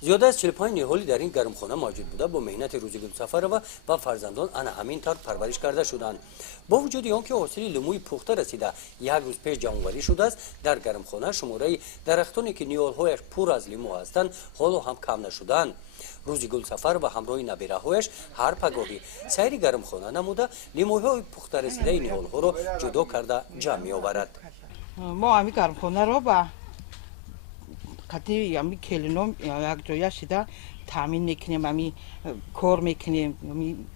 زیاده از 45 نهالی در این گرمخانه موجود بوده با مهنت روزی گلسفرова و فرزندان آن همین طور پرورش کرده شدند. با وجود آنکه حاصل لیموی پخته رسیده یک روز پیش جمع‌آوری شده است، در گرمخانه شماره درختانی که نیال‌هایش پر از لیمو هستند حالا هم کم نشدند. روزی گلسفر و همراه نبیره‌هایش هر پگاهی سیر گرمخانه نموده لیموهای پخته رسیده نیال‌ها را جدا کرده جمع می‌آورد. ما همین گرمخانه را با قطعی همین کلینوم یک جای شده تامین میکنیم، همین کار میکنیم، همین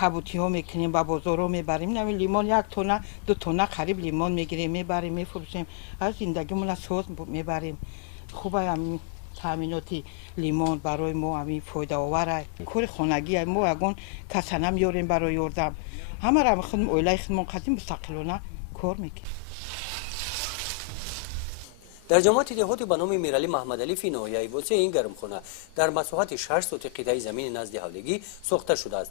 کبوتی ها میکنیم، با بازار ها میبریم. همین لیمون یک تونه دو تونه قریب لیمون میگیریم میبریم میفروشیم، از زندگیمون سوز میبریم. خوبه همین تامیناتی لیمون برای ما همین فایده آوره. کار خانگی ما اگون کسانه میاریم برای یاردم، همه را خودم اویلای خودمون قدیم مستقلانه کار میکنیم. در جماعت دهاتی به نام میرعلی محمد علی فی ناحیه وسع این گرمخانه در مساحت 6 سوت قطعه زمین نزد حولگی ساخته شده است.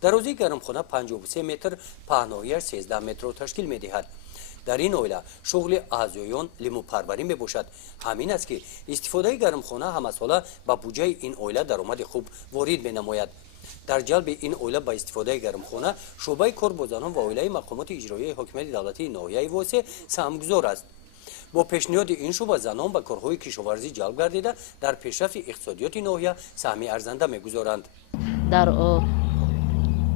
درازی گرمخانه 53 متر، پهنایی‌اش 13 متر را تشکیل می‌دهد. در این اویله شغل اعضایان لیمو پروری میباشد. همین است که استفاده گرمخانه همه ساله به بودجه این اویله درآمد خوب وارد مینماید. در جلب این اویله با استفاده گرمخانه شعبه کار با زنان و اویله مقامات اجرایی حاکمیت دولتی ناحیه واسع سهمگذار است. با پیشنهاد این شعبه زنان به کارهای کشاورزی جلب گردیده در پیشرفت اقتصادیات ناحیه سهمی ارزنده میگذارند. در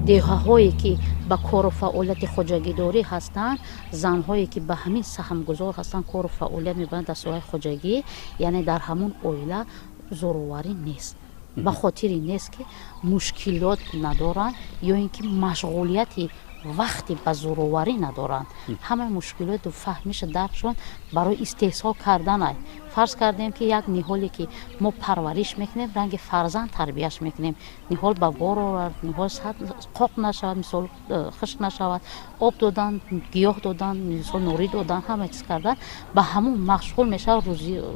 دههایی که با کار و فعالیت خواجگیداری هستند، زنهایی که به همین سهمگذار هستند کار و فعالیت میبرند در سوی خواجگی، یعنی در همون اویله زوروری نیست. به خاطر این نیست که مشکلات ندارند یا اینکه مشغولیتی وقتی به زوروری ندارند. همه مشکلات و فهمش درکشون برای استحصال کردن است. فرض کردیم که یک نهالی که ما پرورش میکنیم رنگ فرزند تربیتش میکنیم، نهال به بار آورد، نهال قاق نشود، مثال خشک نشود، آب دادن، گیاه دادن، مثال نوری دادن، همه چیز کردن، به همون مشغول میشه،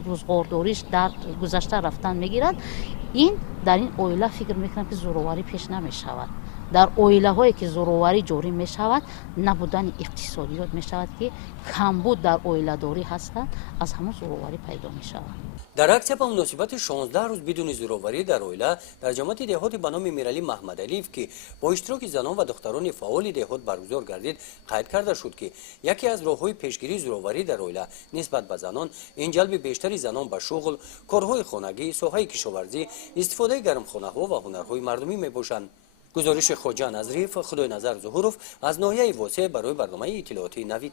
روزگارداریش در گذشته رفتن میگیرد. این در این اویله فکر میکنم که زوروری پیش نمیشود. در اویله هایی که زوروری جاری می شود نبودن اقتصادیات می شود که کمبود در اویله داری هستند، از همون زوروری پیدا می شود. در عکس به مناسبت 16 روز بدون زوروری در اویله در جماعت دهاتی به نام میرعلی محمد علی که با اشتراک زنان و دختران فعال دهات برگزار گردید قید کرده شد که یکی از راههای پیشگیری زوروری در اویله نسبت به زنان این جلب بیشتری زنان به شغل، کارهای خانگی، ساحه کشاورزی، استفاده گرمخانه ها و هنرهای مردمی می باشند. گزارش خواجه نظریف خدای نظر ظهورов از ناحیه واسع برای برنامه اطلاعاتی نوید.